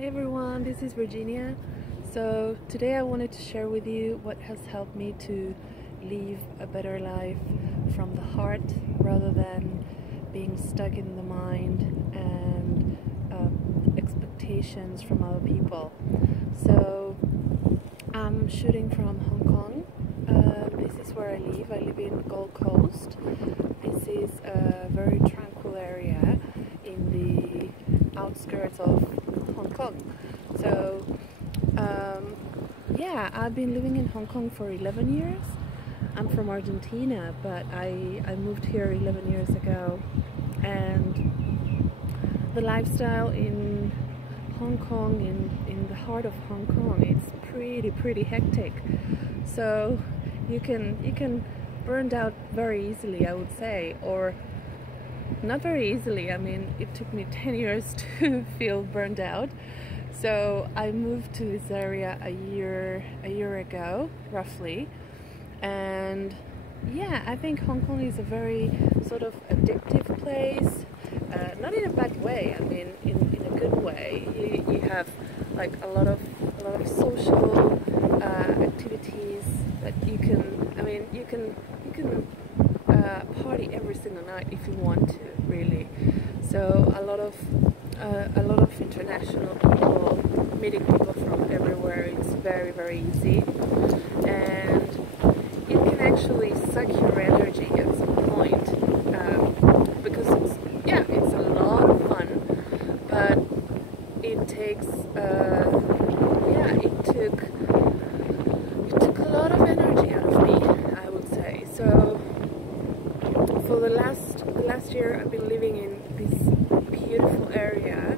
Hi everyone, this is Virginia. So today I wanted to share with you what has helped me to live a better life from the heart rather than being stuck in the mind and expectations from other people. So I'm shooting from Hong Kong. This is where I live. I live in Gold Coast. This is a very tranquil area in the outskirts of Hong Kong. So yeah, I've been living in Hong Kong for 11 years. I'm from Argentina, but I moved here 11 years ago, and the lifestyle in Hong Kong, in the heart of Hong Kong, it's pretty hectic. So you can burn out very easily, I would say, or not very easily. I mean, it took me 10 years to feel burned out. So I moved to this area a year ago, roughly. And yeah, I think Hong Kong is a very sort of addictive place. Not in a bad way. I mean, in a good way. You have like a lot of social activities that you can. I mean, you can party every single night if you want to, really. So a lot of international people, meeting people from everywhere. It's very easy, and it can actually suck your energy at some point, because it's a lot of fun, but it takes it took a lot of energy out of me, I would say. So for the last year I've been living in this beautiful area,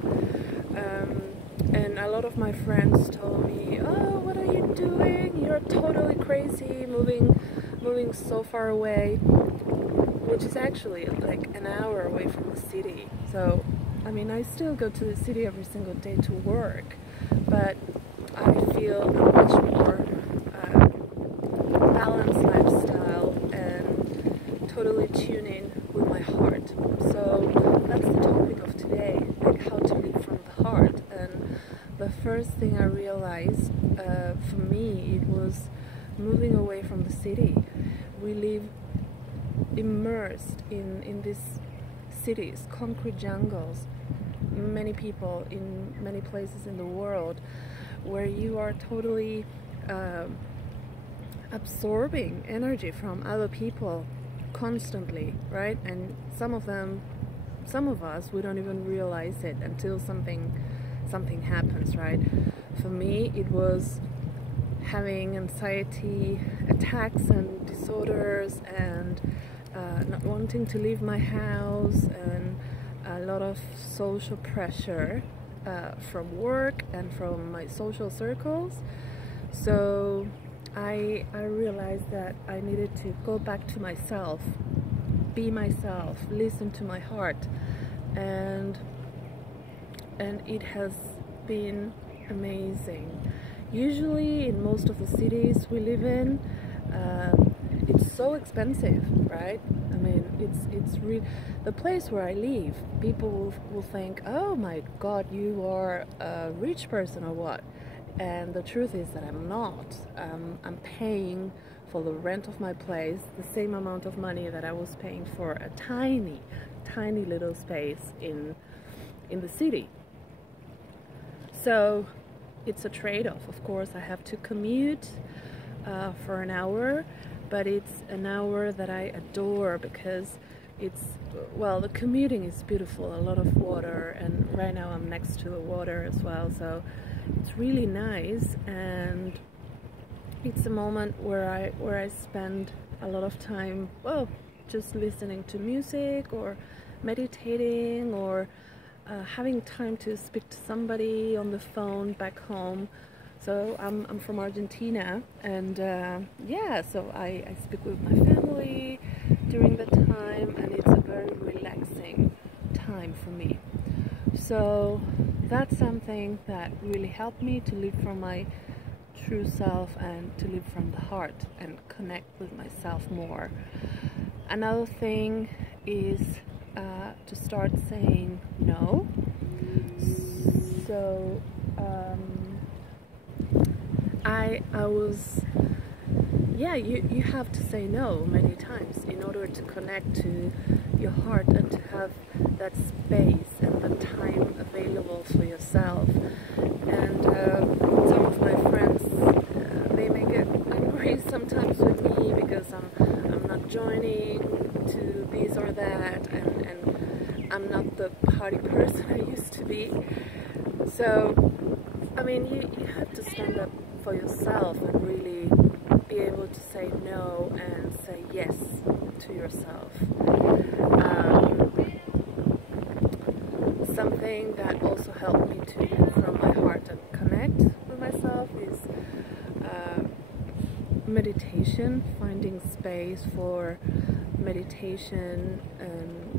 and a lot of my friends told me, "Oh, what are you doing? You're totally crazy, moving so far away," which is actually like an hour away from the city. So I mean, I still go to the city every single day to work, but I feel a much more balanced lifestyle and totally tune in with my heart. So that's the topic of today, like how to live from the heart. And the first thing I realized, for me, it was moving away from the city. We live immersed in these cities, concrete jungles, many people in many places in the world, where you are totally absorbing energy from other people constantly, right? And some of us, we don't even realize it until something happens, right? For me, it was having anxiety attacks and disorders, and not wanting to leave my house, and a lot of social pressure from work and from my social circles. So I realized that I needed to go back to myself, be myself, listen to my heart, and it has been amazing. Usually in most of the cities we live in, it's so expensive, right? I mean, it's really the place where I live. People will think, "Oh my God, you are a rich person or what?" And the truth is that I'm not. I'm paying for the rent of my place the same amount of money that I was paying for a tiny little space in the city. So it's a trade-off. Of course, I have to commute for an hour, but it's an hour that I adore because the commuting is beautiful, a lot of water, and right now I'm next to the water as well, so it's really nice. And it's a moment where I spend a lot of time, well, just listening to music or meditating, or having time to speak to somebody on the phone back home. So I'm from Argentina, and yeah, so I speak with my family during the time, and it's a very relaxing time for me. So that's something that really helped me to live from my true self and to live from the heart and connect with myself more. Another thing is to start saying no. So I was, yeah, you have to say no many times in order to connect to your heart and to have that space and the time available for yourself. And some of my friends, they may get angry sometimes with me because I'm not joining to this or that, and I'm not the party person I used to be. So, I mean, you have to stand up for yourself and really be able to say no and say yes to yourself. Something that also helped me to get from my heart and connect with myself is meditation, finding space for meditation.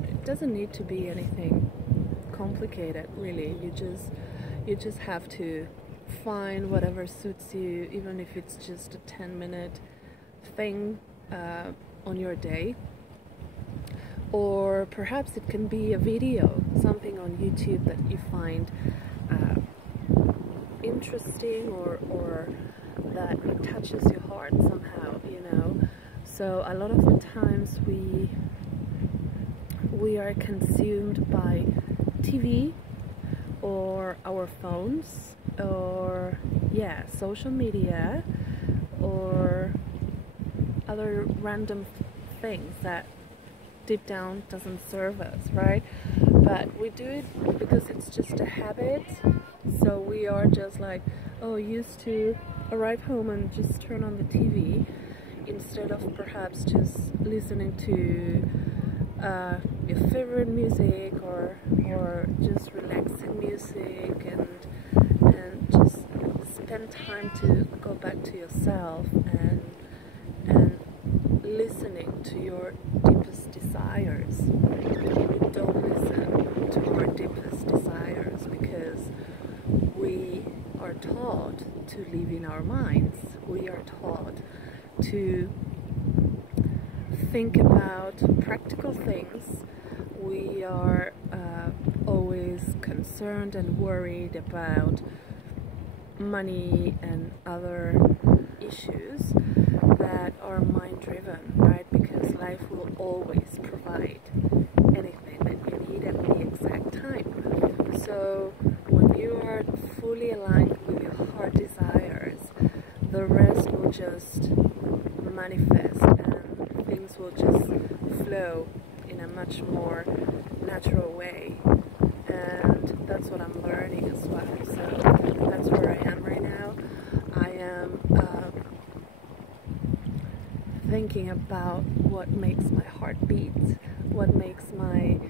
It doesn't need to be anything complicated, really. You just have to find whatever suits you, even if it's just a 10-minute thing on your day. Or perhaps it can be a video, something on YouTube that you find interesting or that touches your heart somehow, you know. So a lot of the times we are consumed by TV or our phones or social media or other random things that deep down doesn't serve us, right? But we do it because it's just a habit. So we are just like, used to arrive home and just turn on the TV instead of perhaps just listening to your favorite music or just relaxing music and just spend time to go back to yourself and listening to your deepest desires. We don't listen to our deepest desires because we are taught to live in our minds. We are taught to think about practical things. We are always concerned and worried about money and other issues that are mind-driven, right? Because life will always provide anything that you need at the exact time. So when you are fully aligned with your heart desires, the rest will just manifest and things will just flow in a much more natural way. And that's what I'm learning as well. So that's where I am right now. I am thinking about what makes my heart beat, what makes my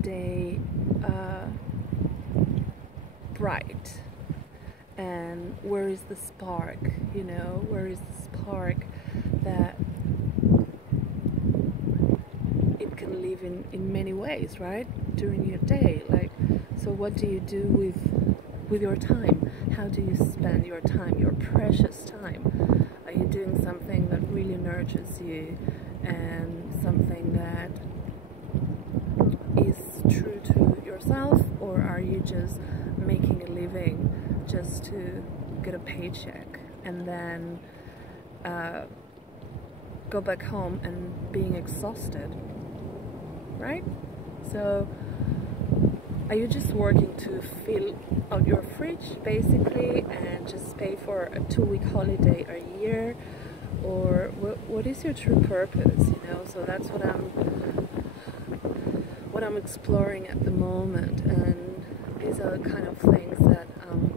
day bright, and where is the spark, you know, where is the spark that it can live in many ways, right, during your day. Like, so what do you do with your time? How do you spend your time, your precious time? Are you doing something that really nurtures you and something that is true to yourself, or are you just making a living just to get a paycheck and then go back home and being exhausted, right? So are you just working to fill out your fridge basically and just pay for a 2-week holiday a year, or what is your true purpose, you know? So that's what I'm exploring at the moment, and these are the kind of things that I'm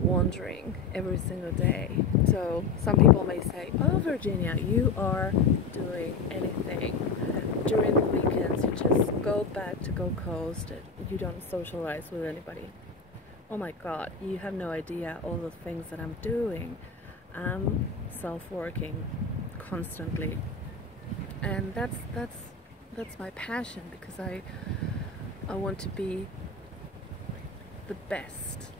wondering every single day. So some people may say, oh Virginia, you are doing anything during the weekends, you just go back to Gold Coast and you don't socialize with anybody. Oh my god, you have no idea all the things that I'm doing. I'm self-working constantly, and that's my passion, because I want to be the best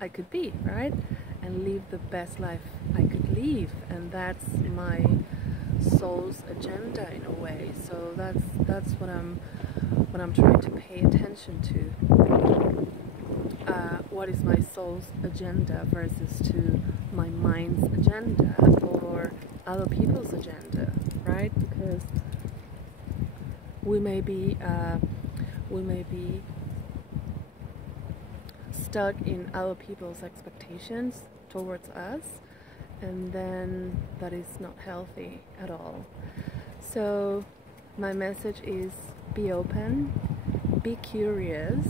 I could be, right? And live the best life I could live, and that's my soul's agenda in a way. So that's what I'm trying to pay attention to. what is my soul's agenda versus to my mind's agenda or other people's agenda, right? Because we may be stuck in other people's expectations towards us, and then that is not healthy at all. So my message is, be open, be curious,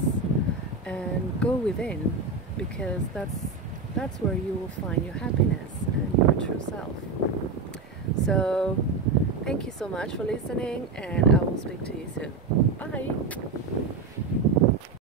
and go within, because that's where you will find your happiness and your true self. So thank you so much for listening, and I will speak to you soon. Bye.